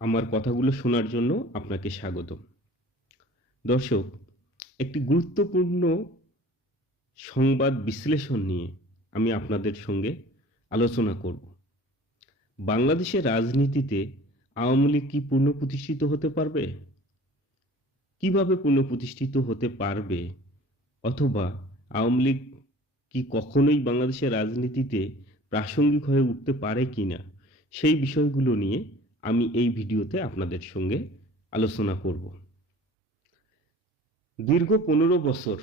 আমার কথাগুলো শোনার জন্য আপনাকে স্বাগতম। দর্শক, একটি গুরুত্বপূর্ণ সংবাদ বিশ্লেষণ নিয়ে আমি আপনাদের সঙ্গে আলোচনা করব। বাংলাদেশের রাজনীতিতে আওয়ামী লীগ কি পুনঃপ্রতিষ্ঠিত হতে পারবে? কিভাবে পুনঃপ্রতিষ্ঠিত হতে পারবে? অথবা আওয়ামী লীগ কি কখনোই বাংলাদেশের রাজনীতিতে প্রাসঙ্গিক হয়ে উঠতে পারে কিনা? সেই বিষয়গুলো নিয়ে আমি এই ভিডিওতে আপনাদের সঙ্গে আলোচনা করব। দীর্ঘ ১৫ বছর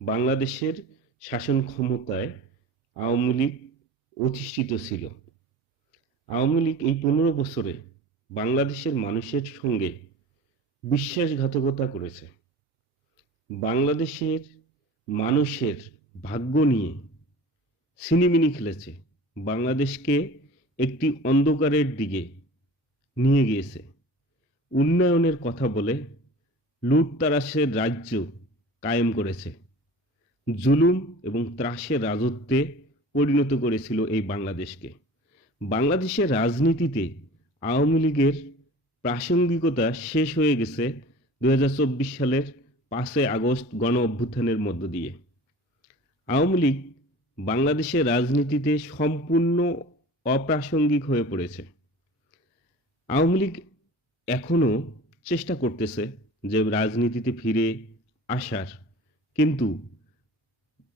বাংলাদেশের শাসন ক্ষমতায় আওয়ামী লীগ অধিষ্ঠিত ছিল। আওয়ামী লীগ এই ১৫ বছরে বাংলাদেশের মানুষের সঙ্গে বিশ্বাসঘাতকতা করেছে। বাংলাদেশের মানুষের ভাগ্য নিয়ে ছিনিমিনি খেলেছে। বাংলাদেশকে একটি অন্ধকারের দিকে নিয়ে গিয়েছে। উন্নয়নের কথা বলে লুটতরাজের রাজ্য কায়েম করেছে। জুলুম এবং ত্রাসের রাজত্বে পরিণত করেছিল এই বাংলাদেশকে। বাংলাদেশের রাজনীতিতে আওয়ামী লীগের প্রাসঙ্গিকতা শেষ হয়ে গেছে ২০২৪ সালের ৫ই আগস্ট গণ অভ্যুত্থানের মধ্য দিয়ে। আওয়ামী লীগ বাংলাদেশের রাজনীতিতে সম্পূর্ণ অপ্রাসঙ্গিক হয়ে পড়েছে। আওয়ামী লীগ এখনও চেষ্টা করতেছে যে রাজনীতিতে ফিরে আসার, কিন্তু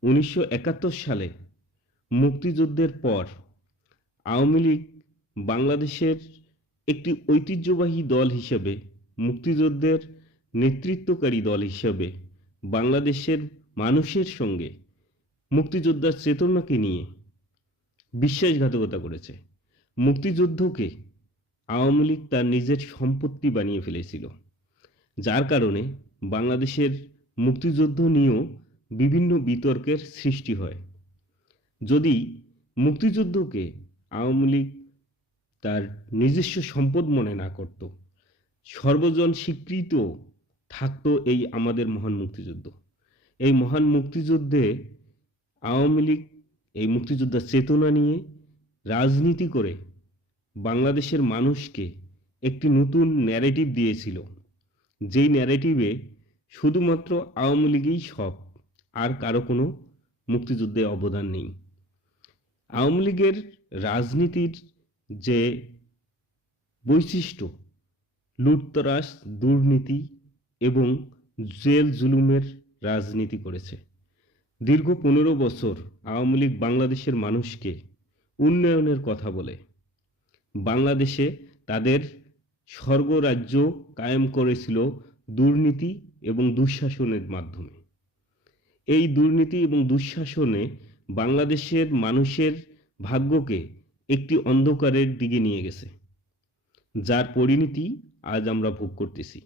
১৯৭১ সালে মুক্তিযুদ্ধের পর আওয়ামী লীগ বাংলাদেশের একটি ঐতিহ্যবাহী দল হিসেবে, মুক্তিযুদ্ধের নেতৃত্বকারী দল হিসেবে বাংলাদেশের মানুষের সঙ্গে মুক্তিযোদ্ধার চেতনাকে নিয়ে বিশ্বাসঘাতকতা করেছে। মুক্তিযুদ্ধকে আওয়ামী লীগ তার নিজের সম্পত্তি বানিয়ে ফেলেছিল, যার কারণে বাংলাদেশের মুক্তিযুদ্ধ নিয়েও বিভিন্ন বিতর্কের সৃষ্টি হয়। যদি মুক্তিযুদ্ধকে আওয়ামী লীগ তার নিজস্ব সম্পদ মনে না করত, সর্বজন স্বীকৃত থাকতো এই আমাদের মহান মুক্তিযুদ্ধ। এই মহান মুক্তিযুদ্ধে আওয়ামী লীগ এই মুক্তিযোদ্ধার চেতনা নিয়ে রাজনীতি করে বাংলাদেশের মানুষকে একটি নতুন ন্যারেটিভ দিয়েছিল, যেই ন্যারেটিভে শুধুমাত্র আওয়ামী লীগই সব, আর কারো কোনো মুক্তিযুদ্ধে অবদান নেই। আওয়ামী লীগের রাজনীতির যে বৈশিষ্ট্য, লুটতরাজ, দুর্নীতি এবং জেল জুলুমের রাজনীতি করেছে। দীর্ঘ ১৫ বছর আওয়ামী লীগ বাংলাদেশের মানুষকে উন্নয়নের কথা বলে বাংলাদেশে তাদের স্বর্গরাজ্য কায়েম করেছিল দুর্নীতি এবং দুঃশাসনের মাধ্যমে। এই দুর্নীতি এবং দুঃশাসনে বাংলাদেশের মানুষের ভাগ্যকে একটি অন্ধকারের দিকে নিয়ে গেছে, যার পরিণতি আজ আমরা ভোগ করতেছি।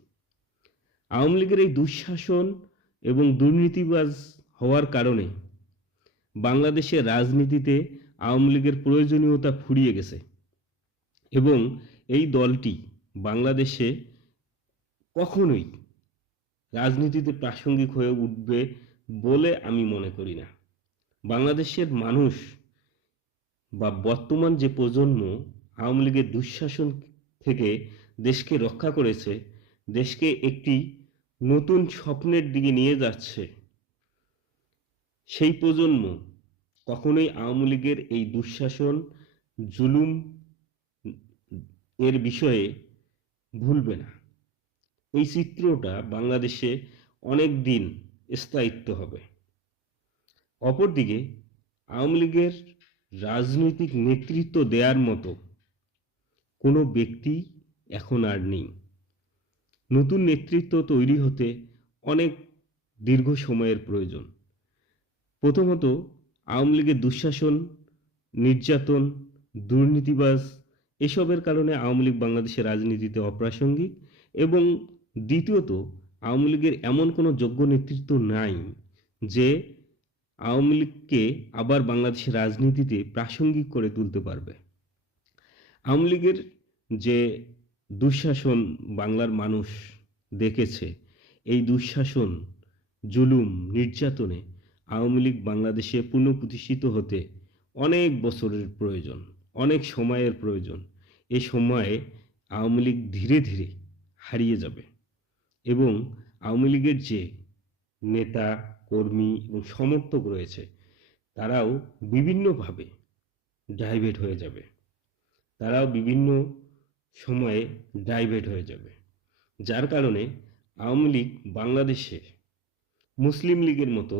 আওয়ামী লীগের এই দুঃশাসন এবং দুর্নীতিবাজ হওয়ার কারণে বাংলাদেশের রাজনীতিতে আওয়ামী লীগের প্রয়োজনীয়তা ফুরিয়ে গেছে এবং এই দলটি বাংলাদেশে কখনোই রাজনীতিতে প্রাসঙ্গিক হয়ে উঠবে বলে আমি মনে করি না। বাংলাদেশের মানুষ বা বর্তমান যে প্রজন্ম আওয়ামী লীগের দুঃশাসন থেকে দেশকে রক্ষা করেছে, দেশকে একটি নতুন স্বপ্নের দিকে নিয়ে যাচ্ছে, সেই প্রজন্ম কখনোই আওয়ামী লীগের এই দুঃশাসন, জুলুম এর বিষয়ে ভুলবে না। এই চিত্রটা বাংলাদেশে অনেক দিন স্থায়িত্ব হবে। অপরদিকে আওয়ামী লীগের রাজনৈতিক নেতৃত্ব দেওয়ার মতো কোনো ব্যক্তি এখন আর নেই। নতুন নেতৃত্ব তৈরি হতে অনেক দীর্ঘ সময়ের প্রয়োজন। প্রথমত, আওয়ামী লীগের দুঃশাসন, নির্যাতন, দুর্নীতিবাজ এসবের কারণে আওয়ামী লীগ বাংলাদেশের রাজনীতিতে অপ্রাসঙ্গিক, এবং দ্বিতীয়ত, আওয়ামী লীগের এমন কোনো যোগ্য নেতৃত্ব নাই যে আওয়ামী লীগকে আবার বাংলাদেশের রাজনীতিতে প্রাসঙ্গিক করে তুলতে পারবে। আওয়ামী লীগের যে দুঃশাসন বাংলার মানুষ দেখেছে, এই দুঃশাসন, জুলুম, নির্যাতনে আওয়ামী লীগ বাংলাদেশে পুনঃপ্রতিষ্ঠিত হতে অনেক বছরের প্রয়োজন, অনেক সময়ের প্রয়োজন। এ সময়ে আওয়ামী লীগ ধীরে ধীরে হারিয়ে যাবে এবং আওয়ামী লীগের যে নেতা, কর্মী এবং সমর্থক রয়েছে তারাও বিভিন্নভাবে ডাইভার্ট হয়ে যাবে। তারাও বিভিন্ন সময়ে ডাইভার্ট হয়ে যাবে, যার কারণে আওয়ামী লীগ বাংলাদেশে মুসলিম লীগের মতো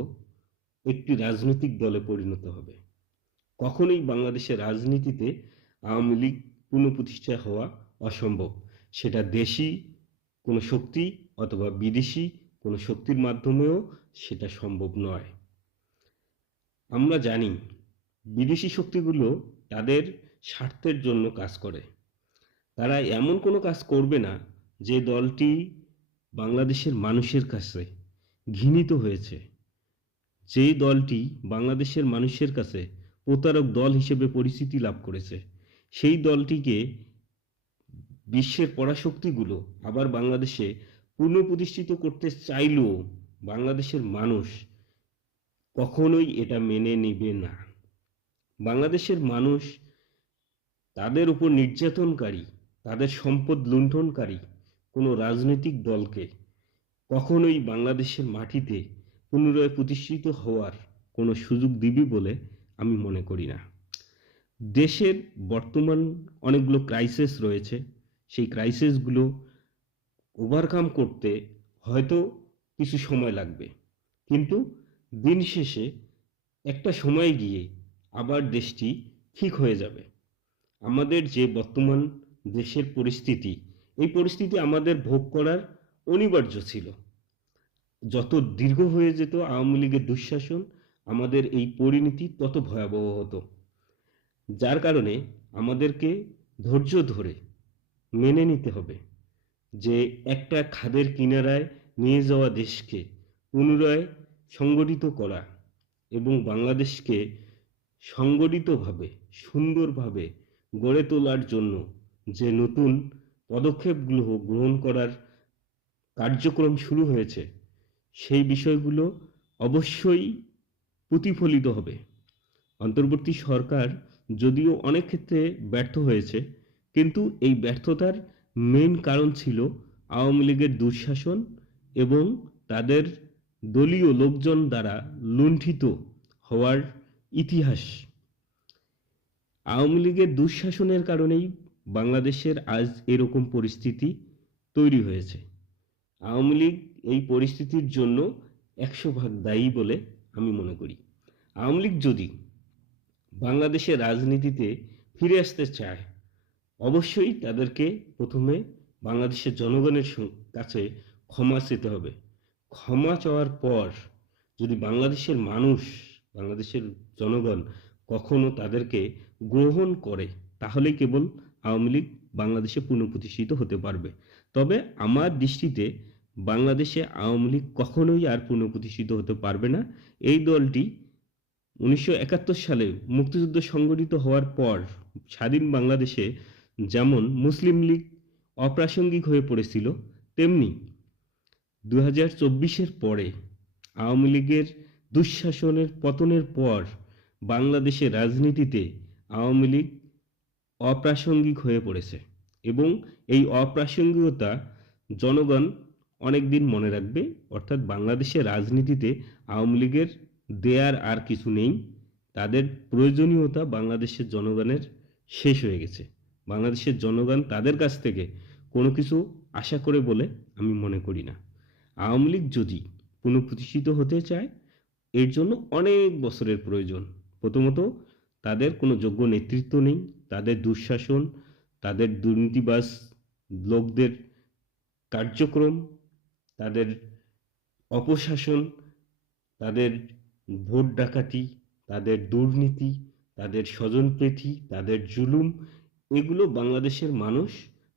একটি রাজনৈতিক দলে পরিণত হবে। কখনোই বাংলাদেশের রাজনীতিতে আওয়ামী লীগ পুনঃপ্রতিষ্ঠা হওয়া অসম্ভব। সেটা দেশি কোনো শক্তি অথবা বিদেশি কোনো শক্তির মাধ্যমেও সেটা সম্ভব নয়। আমরা জানি বিদেশি শক্তিগুলো তাদের স্বার্থের জন্য কাজ করে। তারা এমন কোনো কাজ করবে না যে দলটি বাংলাদেশের মানুষের কাছে ঘৃণিত হয়েছে, যেই দলটি বাংলাদেশের মানুষের কাছে প্রতারক দল হিসেবে পরিচিতি লাভ করেছে, সেই দলটিকে বিশ্বের পরাশক্তিগুলো আবার বাংলাদেশে পুনঃপ্রতিষ্ঠিত করতে চাইলেও বাংলাদেশের মানুষ কখনোই এটা মেনে নেবে না। বাংলাদেশের মানুষ তাদের উপর নির্যাতনকারী, তাদের সম্পদ লুণ্ঠনকারী কোনো রাজনৈতিক দলকে কখনোই বাংলাদেশের মাটিতে পুনরায় প্রতিষ্ঠিত হওয়ার কোনো সুযোগ দিবে বলে আমি মনে করি না। দেশের বর্তমান অনেকগুলো ক্রাইসিস রয়েছে, সেই ক্রাইসিসগুলো ওভারকাম করতে হয়তো কিছু সময় লাগবে, কিন্তু দিন শেষে একটা সময় গিয়ে আবার দেশটি ঠিক হয়ে যাবে। আমাদের যে বর্তমান দেশের পরিস্থিতি, এই পরিস্থিতি আমাদের ভোগ করার অনিবার্য ছিল। যত দীর্ঘ হয়ে যেত আওয়ামী লীগের দুঃশাসন, আমাদের এই পরিণতি তত ভয়াবহ হতো। যার কারণে আমাদেরকে ধৈর্য ধরে মেনে নিতে হবে যে একটা খাদের কিনারায় নিয়ে যাওয়া দেশকে পুনরায় সংগঠিত করা এবং বাংলাদেশকে সংগঠিতভাবে সুন্দরভাবে গড়ে তোলার জন্য যে নতুন পদক্ষেপগুলো গ্রহণ করার কার্যক্রম শুরু হয়েছে, সেই বিষয়গুলো অবশ্যই প্রতিফলিত হবে। অন্তর্বর্তী সরকার যদিও অনেক ক্ষেত্রে ব্যর্থ হয়েছে, কিন্তু এই ব্যর্থতার মেইন কারণ ছিল আওয়ামী লীগের দুঃশাসন এবং তাদের দলীয় লোকজন দ্বারা লুণ্ঠিত হওয়ার ইতিহাস। আওয়ামী লীগের দুঃশাসনের কারণেই বাংলাদেশের আজ এরকম পরিস্থিতি তৈরি হয়েছে। আওয়ামী লীগ এই পরিস্থিতির জন্য 100% দায়ী বলে আমি মনে করি। আওয়ামী লীগ যদি বাংলাদেশের রাজনীতিতে ফিরে আসতে চায়, অবশ্যই তাদেরকে প্রথমে বাংলাদেশের জনগণের কাছে ক্ষমা চেতে হবে। ক্ষমা চাওয়ার পর যদি বাংলাদেশের মানুষ, বাংলাদেশের জনগণ কখনো তাদেরকে গ্রহণ করে, তাহলেই কেবল আওয়ামী লীগ বাংলাদেশে পুনঃপ্রতিষ্ঠিত হতে পারবে। তবে আমার দৃষ্টিতে বাংলাদেশে আওয়ামী লীগ কখনোই আর পুনঃপ্রতিষ্ঠিত হতে পারবে না। এই দলটি 1971 সালে মুক্তিযুদ্ধ সংগঠিত হওয়ার পর স্বাধীন বাংলাদেশে যেমন মুসলিম লীগ অপ্রাসঙ্গিক হয়ে পড়েছিল, তেমনি 2024-এর পরে আওয়ামী লীগের দুঃশাসনের পতনের পর বাংলাদেশের রাজনীতিতে আওয়ামী লীগ অপ্রাসঙ্গিক হয়ে পড়েছে এবং এই অপ্রাসঙ্গিকতা জনগণ অনেক দিন মনে রাখবে। অর্থাৎ বাংলাদেশের রাজনীতিতে আওয়ামী লীগের দেয়ার আর কিছু নেই, তাদের প্রয়োজনীয়তা বাংলাদেশের জনগণের শেষ হয়ে গেছে। বাংলাদেশের জনগণ তাদের কাছ থেকে কোনো কিছু আশা করে বলে আমি মনে করি না। আওয়ামী লীগ যদি পুনঃপ্রতিষ্ঠিত হতে চায়, এর জন্য অনেক বছরের প্রয়োজন। প্রথমত তাদের কোনো যোগ্য নেতৃত্ব নেই, তাদের দুঃশাসন, তাদের দুর্নীতিবাজ লোকদের কার্যক্রম, তাদের অপশাসন, তাদের ভোট ডাকাতি, তাদের দুর্নীতি, তাদের স্বজনপ্রীতি, তাদের জুলুম, এগুলো বাংলাদেশের মানুষ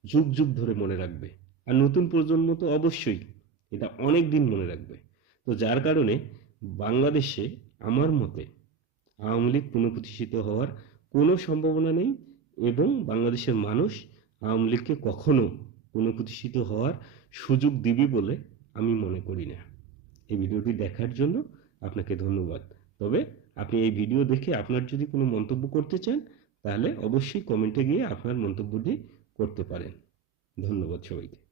যুগ যুগ ধরে মনে রাখবে। আর নতুন প্রজন্ম তো অবশ্যই এটা অনেক দিন মনে রাখবে। তো যার কারণে বাংলাদেশে আমার মতে আওয়ামী লীগ পুনঃপ্রতিষ্ঠিত হওয়ার কোনো সম্ভাবনা নেই এবং বাংলাদেশের মানুষ আওয়ামী লীগকে কখনো পুনঃপ্রতিষ্ঠিত হওয়ার সুযোগ দিবে বলে আমি মনে করি না। এই ভিডিওটি দেখার জন্য আপনাকে ধন্যবাদ। তবে আপনি এই ভিডিও দেখে আপনার যদি কোনো মন্তব্য করতে চান, তাহলে অবশ্যই কমেন্টে গিয়ে আপনার মন্তব্যটি করতে পারেন। ধন্যবাদ সবাইকে।